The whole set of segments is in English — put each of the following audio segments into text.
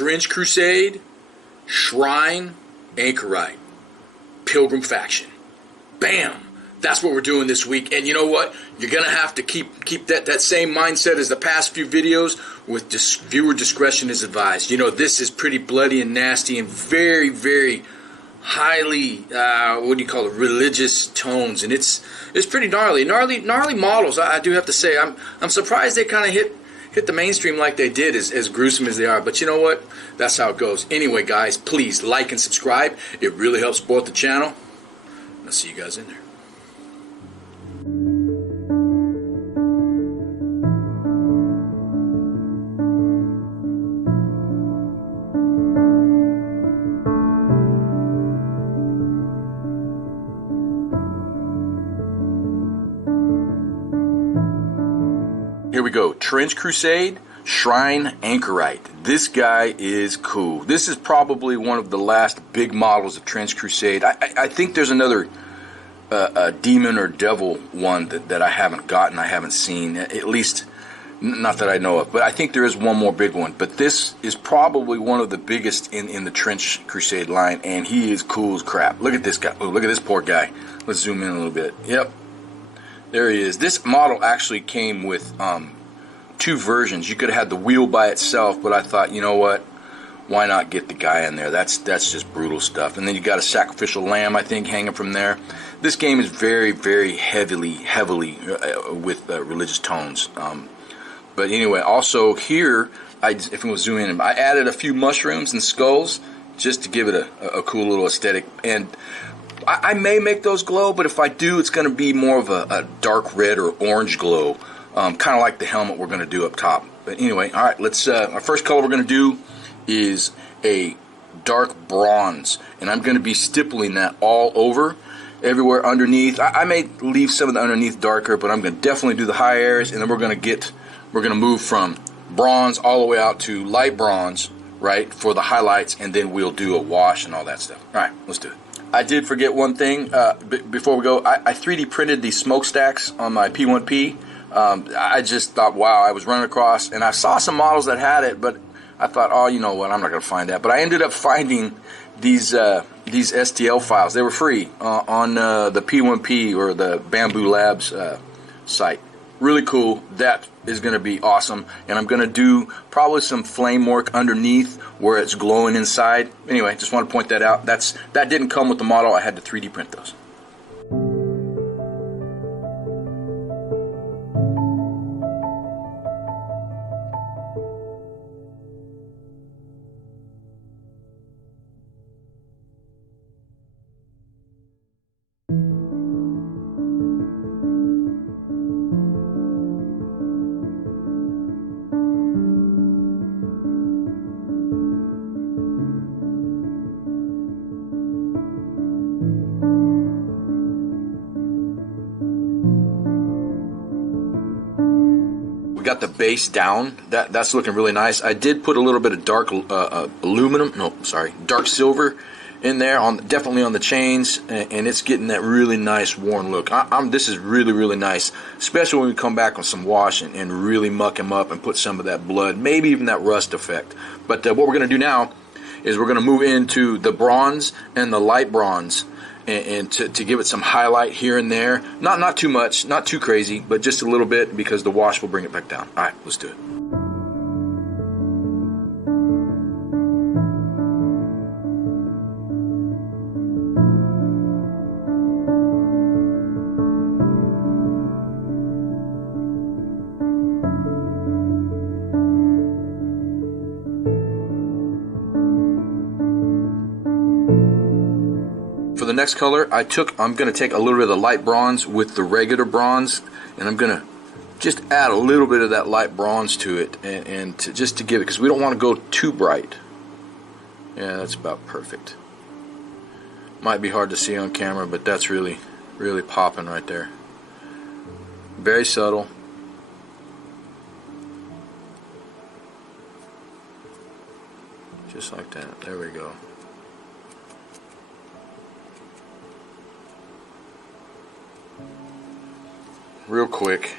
Trench Crusade, Shrine Anchorite, Pilgrim faction. Bam! That's what we're doing this week. And you know what? You're going to have to keep that same mindset as the past few videos. With viewer discretion is advised. You know, this is pretty bloody and nasty and very, very highly, what do you call it, religious tones. And it's pretty gnarly models. I do have to say, I'm surprised they kind of hit the mainstream like they did, as gruesome as they are. But you know what? That's how it goes. Anyway, guys, please like and subscribe. It really helps support the channel. I'll see you guys in there. Here we go. Trench Crusade, Shrine Anchorite. This guy is cool. This is probably one of the last big models of Trench Crusade. I think there's another demon or devil one that I haven't gotten, I haven't seen, at least not that I know of. But I think there is one more big one. But this is probably one of the biggest in the Trench Crusade line, and he is cool as crap. Look at this guy. Oh, look at this poor guy. Let's zoom in a little bit. Yep. There he is. This model actually came with two versions. You could have had the wheel by itself, but I thought, you know what? Why not get the guy in there? That's just brutal stuff. And then you got a sacrificial lamb, I think, hanging from there. This game is very, very heavily with religious tones. But anyway, also here, if we zoom in, I added a few mushrooms and skulls just to give it a cool little aesthetic. And I may make those glow, but if I do, it's going to be more of a dark red or orange glow, kind of like the helmet we're going to do up top. But anyway, all right, let's. Our first color we're going to do is a dark bronze, and I'm going to be stippling that all over, everywhere underneath. I may leave some of the underneath darker, but I'm going to definitely do the high airs, and then we're going to move from bronze all the way out to light bronze, right, for the highlights, and then we'll do a wash and all that stuff. All right, let's do it. I did forget one thing before we go. I 3D printed these smokestacks on my P1P. I just thought, wow, I was running across, and I saw some models that had it, but I thought, oh, you know what, I'm not going to find that. But I ended up finding these STL files. They were free on the P1P or the Bamboo Labs site. Really cool. That is going to be awesome. And I'm going to do probably some flame work underneath where it's glowing inside. Anyway, just want to point that out. That didn't come with the model. I had to 3D print those. We got the base down. That's looking really nice. I did put a little bit of dark dark silver in there, definitely on the chains, and it's getting that really nice worn look. This is really, really nice, especially when we come back on some wash and really muck him up and put some of that blood, maybe even that rust effect. But what we're going to do now is we're going to move into the bronze and the light bronze, and to give it some highlight here and there. Not too much, not too crazy, but just a little bit, because the wash will bring it back down. All right, let's do it. For the next color, I'm going to take a little bit of the light bronze with the regular bronze, and I'm going to just add a little bit of that light bronze to it, and just to give it, because we don't want to go too bright. Yeah, that's about perfect. Might be hard to see on camera, but that's really, really popping right there. Very subtle. Just like that. There we go. Real quick.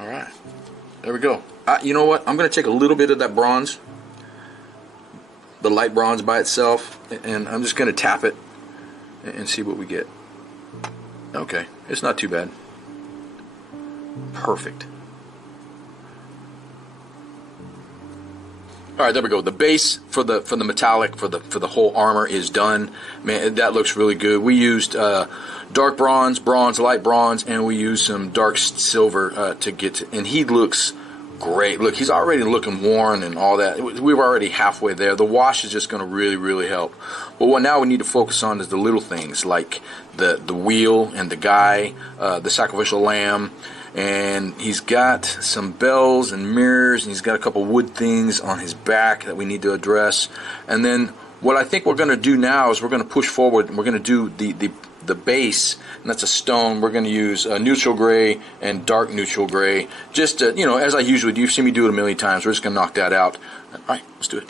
All right, there we go. You know what? I'm going to take a little bit of that bronze, the light bronze by itself, and I'm just going to tap it and see what we get. Okay, it's not too bad. Perfect. All right, there we go. The base for the metallic for the whole armor is done. Man, that looks really good. We used dark bronze, light bronze, and we used some dark silver to get to, and he looks great. Look, he's already looking worn and all that. We're already halfway there. The wash is just going to really help. But what now we need to focus on is the little things like the wheel and the guy, the sacrificial lamb. And he's got some bells and mirrors, and he's got a couple wood things on his back that we need to address. And then what I think we're going to do now is we're going to push forward, and we're going to do the base, and that's a stone. We're going to use neutral gray and dark neutral gray. Just, as I usually do. You've seen me do it a million times. We're just going to knock that out. All right, let's do it.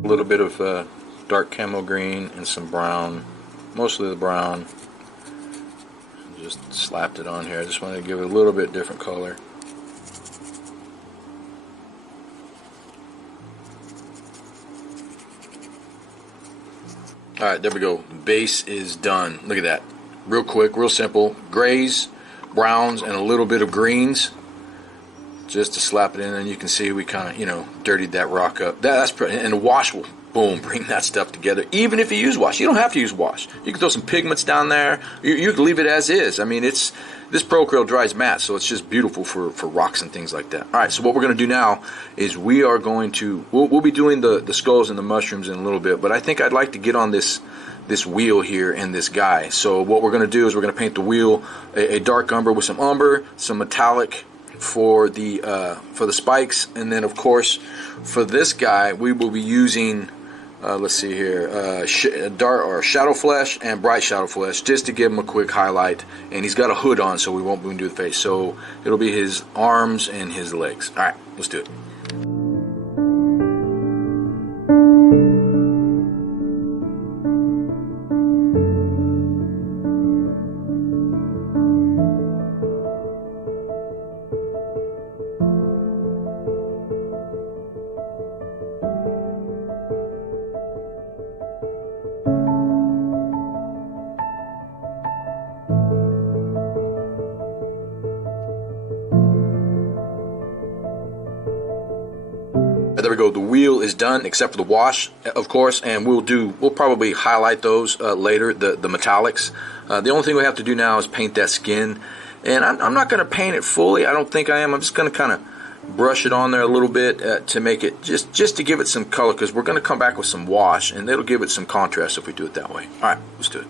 A little bit of dark camo green and some brown, mostly the brown. Just slapped it on here. I just wanted to give it a little bit different color. Alright, there we go. The base is done. Look at that. Real quick, real simple. Grays, browns, and a little bit of greens. Just to slap it in, and you can see we kind of, dirtied that rock up. That's pretty, and the wash will, boom, bring that stuff together. Even if you use wash, you don't have to use wash. You can throw some pigments down there. You can leave it as is. I mean, this Pro Acryl dries matte, so it's just beautiful for rocks and things like that. All right, so what we're going to do now is we'll be doing the skulls and the mushrooms in a little bit, but I think I'd like to get on this wheel here and this guy. So what we're going to do is we're going to paint the wheel a dark umber with some umber, some metallic for the spikes, and then of course for this guy we will be using let's see here, dark or shadow flesh and bright shadow flesh, just to give him a quick highlight. And he's got a hood on, so we won't do the face, so it'll be his arms and his legs. All right, let's do it. There we go. The wheel is done, except for the wash, of course, and we'll probably highlight those later, the metallics. The only thing we have to do now is paint that skin, and I'm not going to paint it fully. I don't think I am. I'm just going to kind of brush it on there a little bit to make it just to give it some color, because we're going to come back with some wash, and it'll give it some contrast if we do it that way. All right, let's do it.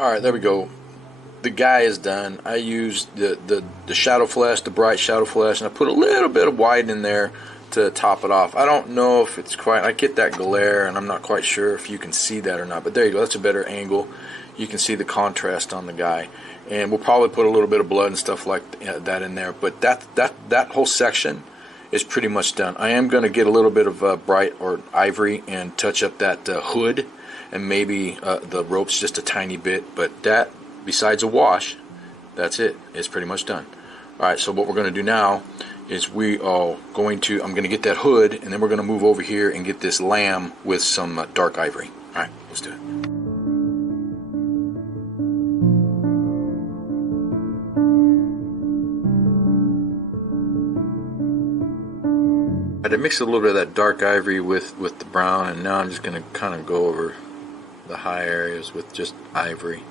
Alright, there we go. The guy is done. I used the shadow flesh, the bright shadow flesh, and I put a little bit of white in there to top it off. I don't know if it's quite, I get that glare, and I'm not quite sure if you can see that or not, but there you go. That's a better angle. You can see the contrast on the guy. And we'll probably put a little bit of blood and stuff like that in there, but that whole section is pretty much done. I am going to get a little bit of bright or ivory and touch up that hood, and maybe the ropes just a tiny bit, but that, besides a wash, that's it. It's pretty much done. Alright, so what we're going to do now is I'm going to get that hood, and then we're going to move over here and get this lamb with some dark ivory. Alright, let's do it. I mixed a little bit of that dark ivory with the brown, and now I'm just going to kind of go over the high areas with just ivory.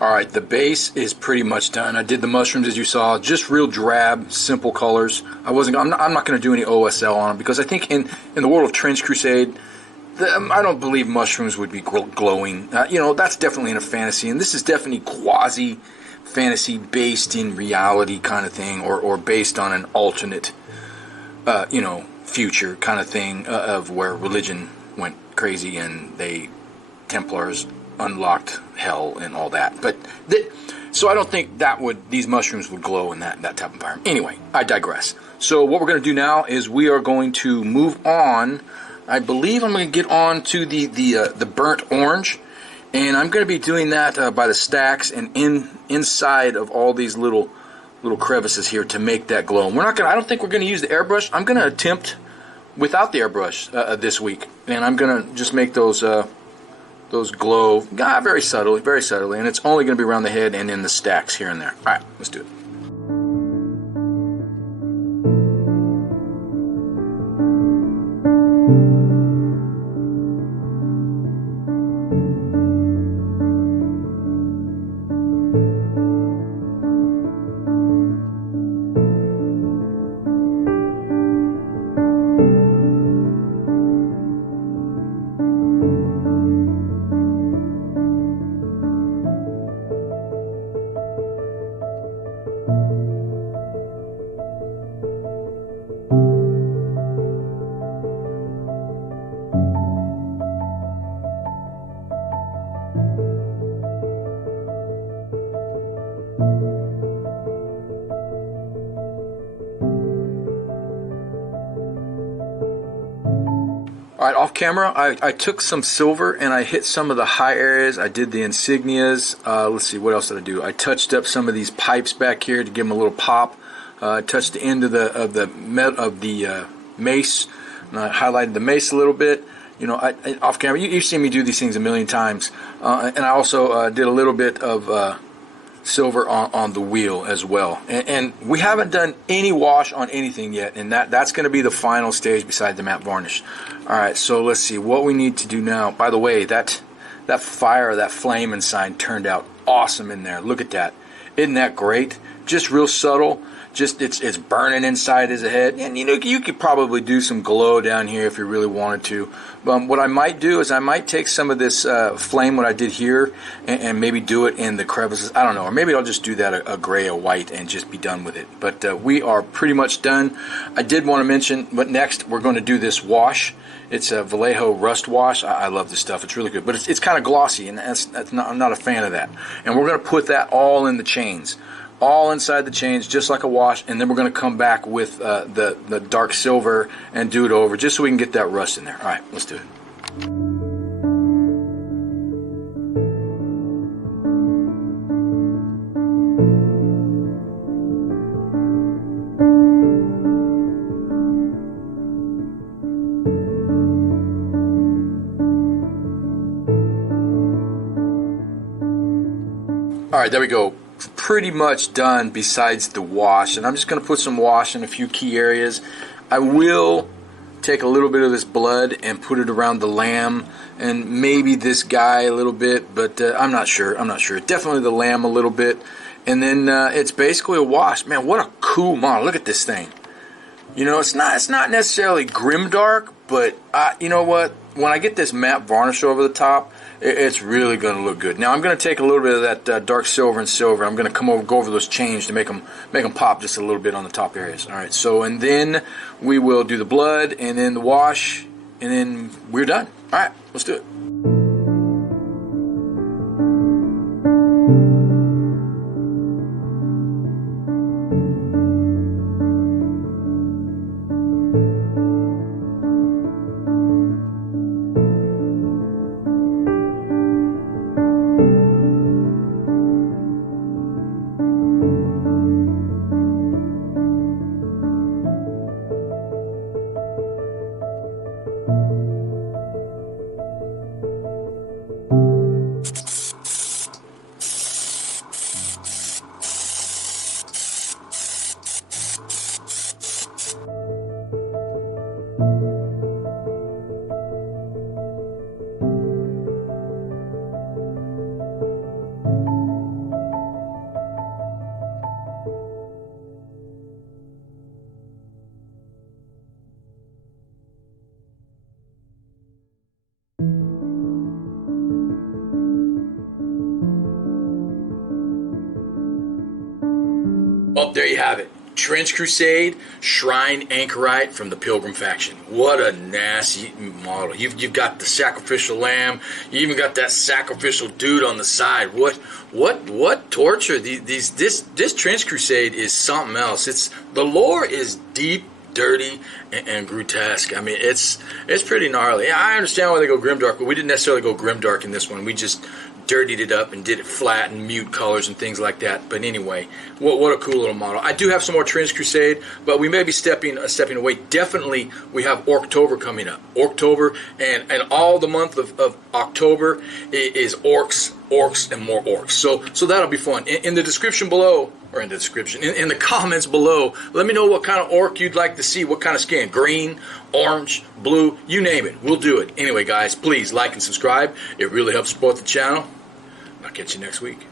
All right, the base is pretty much done. I did the mushrooms as you saw, just real drab, simple colors. I'm not going to do any OSL on them because I think in the world of Trench Crusade, I don't believe mushrooms would be glowing. That's definitely in a fantasy, and this is definitely quasi fantasy based in reality kind of thing, or based on an alternate, future kind of thing of where religion went crazy and Templars unlocked hell and all that. But so I don't think these mushrooms would glow in that type of environment. Anyway, I digress. So what we're going to do now is we are going to move on. I believe I'm going to get on to the burnt orange, and I'm going to be doing that by the stacks and inside of all these little crevices here to make that glow. And I don't think we're going to use the airbrush. I'm going to attempt without the airbrush this week, and I'm going to just make those glow very subtly, and it's only going to be around the head and in the stacks here and there. All right, let's do it. All right, off camera, I took some silver and I hit some of the high areas. I did the insignias. Let's see, what else did I do? I touched up some of these pipes back here to give them a little pop. I touched the end of the mace, and I highlighted the mace a little bit. Off camera, you've seen me do these things a million times. And I also did a little bit of silver on the wheel as well. And we haven't done any wash on anything yet, and that's going to be the final stage beside the matte varnish. All right, so let's see what we need to do now. By the way, that fire, that flame inside turned out awesome in there. Look at that. Isn't that great? Just real subtle. Just it's burning inside his head, and you could probably do some glow down here if you really wanted to. What I might do is I might take some of this flame, what I did here, and maybe do it in the crevices. I don't know, or maybe I'll just do that a gray or white and just be done with it. But we are pretty much done. I did want to mention, but next we're going to do this wash. It's a Vallejo rust wash. I love this stuff. It's really good, but it's kind of glossy, and I'm not a fan of that. And we're going to put that all in the chains. All inside the chains, just like a wash, and then we're going to come back with the dark silver and do it over, just so we can get that rust in there. All right, let's do it. All right, there we go. Pretty much done besides the wash, and I'm just going to put some wash in a few key areas. I will take a little bit of this blood and put it around the lamb and maybe this guy a little bit, but I'm not sure. Definitely the lamb a little bit, and then it's basically a wash. Man, what a cool model. Look at this thing. It's not necessarily Grimdark, but you know what? When I get this matte varnish over the top, it's really going to look good. Now I'm going to take a little bit of that dark silver and silver. I'm going to go over those chains to make them pop just a little bit on the top areas. All right. So, and then we will do the blood and then the wash, and then we're done. All right. Let's do it. there you have it. Trench Crusade, Shrine Anchorite from the Pilgrim faction. What a nasty model. You've got the sacrificial lamb. You even got that sacrificial dude on the side. What torture? This Trench Crusade is something else. The lore is deep, dirty, and grotesque. I mean, it's pretty gnarly. Yeah, I understand why they go Grimdark, but we didn't necessarily go Grimdark in this one. We just dirtied it up and did it flat and mute colors and things like that. But anyway, what a cool little model. I do have some more Trench Crusade, but we may be stepping away. Definitely, we have Orktober coming up. Orktober, and all the month of October is orcs, and more orcs. So that'll be fun. In the description below, or in the description, in the comments below, let me know what kind of orc you'd like to see, what kind of skin. Green, orange, blue, you name it. We'll do it. Anyway, guys, please like and subscribe. It really helps support the channel. I'll catch you next week.